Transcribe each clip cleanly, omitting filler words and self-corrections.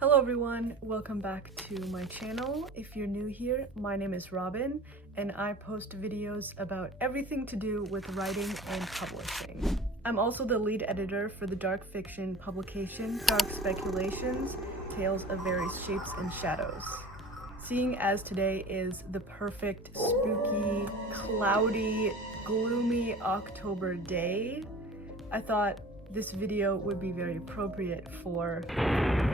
Hello everyone, welcome back to my channel. If you're new here, my name is Robin and I post videos about everything to do with writing and publishing. I'm also the lead editor for the dark fiction publication Dark Speculations, Tales of Various Shapes and Shadows. Seeing as today is the perfect, spooky, cloudy, gloomy October day, I thought this video would be very appropriate for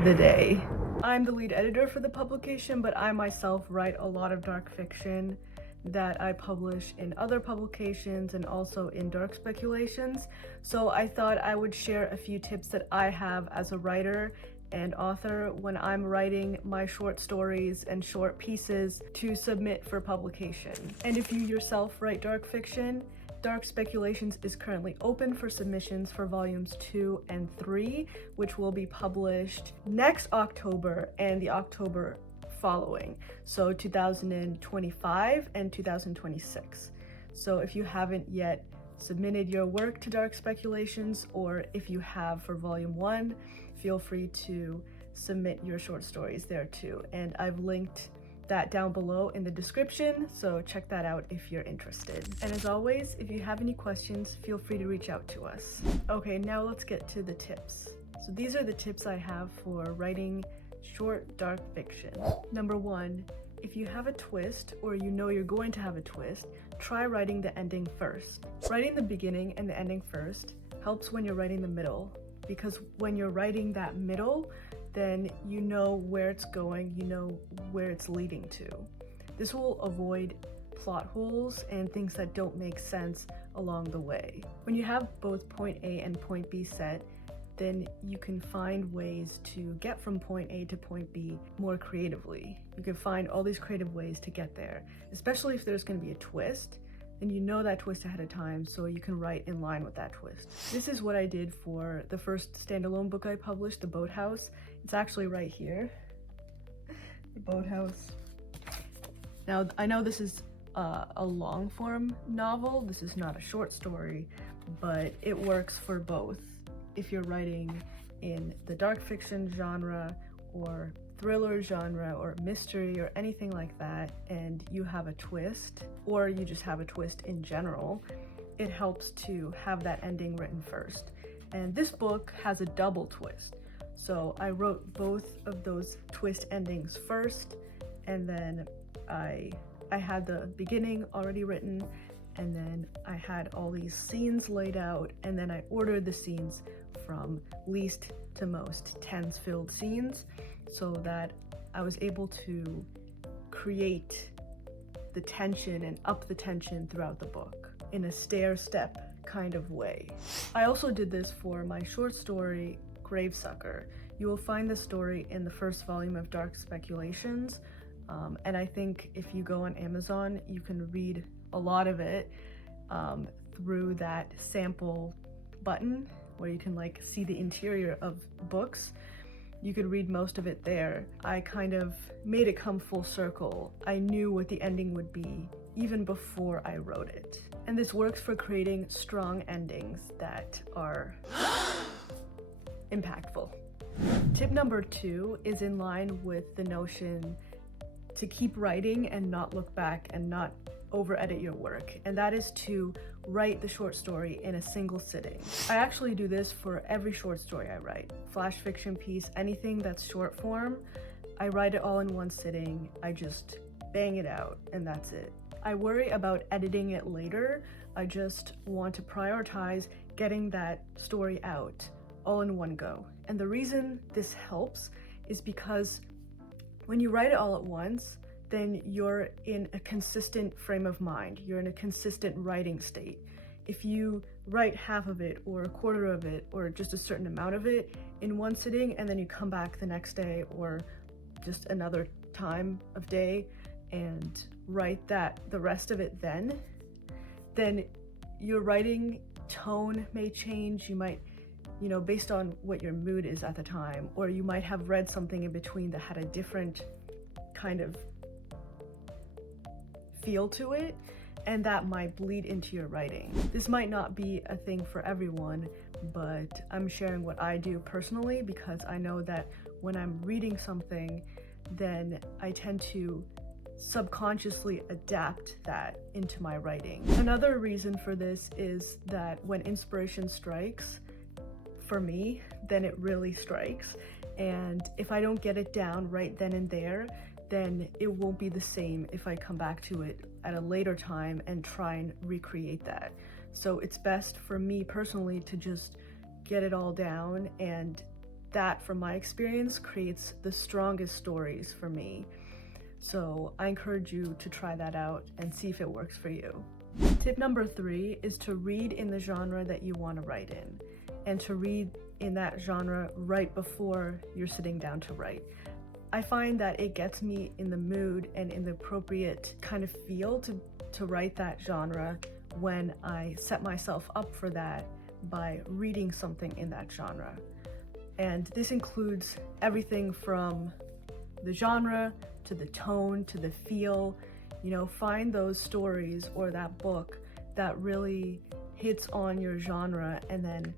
the day. I'm the lead editor for the publication, but I myself write a lot of dark fiction that I publish in other publications and also in Dark Speculations. So I thought I would share a few tips that I have as a writer and author when I'm writing my short stories and short pieces to submit for publication. And if you yourself write dark fiction, Dark Speculations is currently open for submissions for volumes 2 and 3, which will be published next October and the October following, so 2025 and 2026. So if you haven't yet submitted your work to Dark Speculations, or if you have for volume 1, feel free to submit your short stories there too. And I've linked that down below in the description, so check that out if you're interested. And as always, if you have any questions, feel free to reach out to us. Okay, now let's get to the tips. So these are the tips I have for writing short dark fiction. Number 1, if you have a twist or you know you're going to have a twist, try writing the ending first. Writing the beginning and the ending first helps when you're writing the middle, because when you're writing that middle, then you know where it's going, you know where it's leading to. This will avoid plot holes and things that don't make sense along the way. When you have both point A and point B set, then you can find ways to get from point A to point B more creatively. You can find all these creative ways to get there, especially if there's going to be a twist. Then you know that twist ahead of time, so you can write in line with that twist. This is what I did for the first standalone book I published, The Boathouse. It's actually right here, The Boathouse. Now, I know this is a long form novel. This is not a short story, but it works for both. If you're writing in the dark fiction genre or thriller genre or mystery or anything like that, and you have a twist, or you just have a twist in general, it helps to have that ending written first. And this book has a double twist. So I wrote both of those twist endings first, and then I had the beginning already written, and then I had all these scenes laid out, and then I ordered the scenes from least to most, tense-filled scenes, so that I was able to create the tension and up the tension throughout the book in a stair-step kind of way. I also did this for my short story, Gravesucker. You will find the story in the first volume of Dark Speculations, and I think if you go on Amazon, you can read a lot of it through that sample button where you can like see the interior of books. You could read most of it there. I kind of made it come full circle. I knew what the ending would be even before I wrote it. And this works for creating strong endings that are impactful. Tip number 2 is in line with the notion to keep writing and not look back and not over-edit your work, and that is to write the short story in a single sitting. I actually do this for every short story I write. Flash fiction piece, anything that's short form, I write it all in one sitting. I just bang it out, and that's it. I worry about editing it later. I just want to prioritize getting that story out all in one go. And the reason this helps is because when you write it all at once, then you're in a consistent frame of mind. You're in a consistent writing state. If you write half of it or a quarter of it or just a certain amount of it in one sitting, and then you come back the next day or just another time of day and write that the rest of it, then your writing tone may change. You might, based on what your mood is at the time, or you might have read something in between that had a different kind of feel to it, and that might bleed into your writing. This might not be a thing for everyone, but I'm sharing what I do personally because I know that when I'm reading something, then I tend to subconsciously adapt that into my writing. Another reason for this is that when inspiration strikes, for me, then it really strikes. And if I don't get it down right then and there, then it won't be the same if I come back to it at a later time and try and recreate that. So it's best for me personally to just get it all down, and that, from my experience, creates the strongest stories for me. So I encourage you to try that out and see if it works for you. Tip number 3 is to read in the genre that you want to write in, and to read in that genre right before you're sitting down to write. I find that it gets me in the mood and in the appropriate kind of feel to write that genre when I set myself up for that by reading something in that genre. And this includes everything from the genre to the tone to the feel. You know, find those stories or that book that really hits on your genre, and then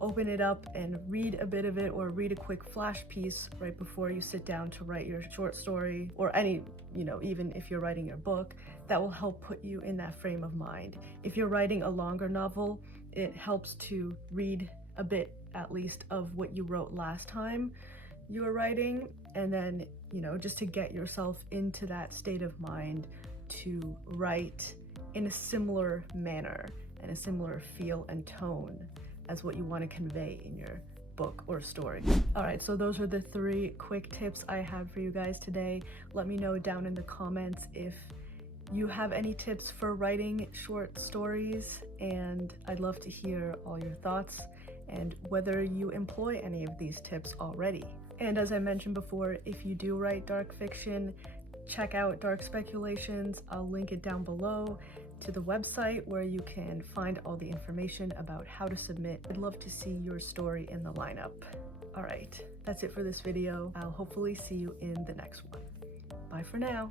open it up and read a bit of it, or read a quick flash piece right before you sit down to write your short story, or any, even if you're writing your book. That will help put you in that frame of mind. If you're writing a longer novel, it helps to read a bit, at least, of what you wrote last time you were writing, and then, just to get yourself into that state of mind to write in a similar manner and a similar feel and tone as what you want to convey in your book or story. All right, so those are the 3 quick tips I had for you guys today. Let me know down in the comments if you have any tips for writing short stories, and I'd love to hear all your thoughts and whether you employ any of these tips already. And as I mentioned before, if you do write dark fiction, check out Dark Speculations. I'll link it down below to the website where you can find all the information about how to submit. I'd love to see your story in the lineup. All right, that's it for this video. I'll hopefully see you in the next one. Bye for now.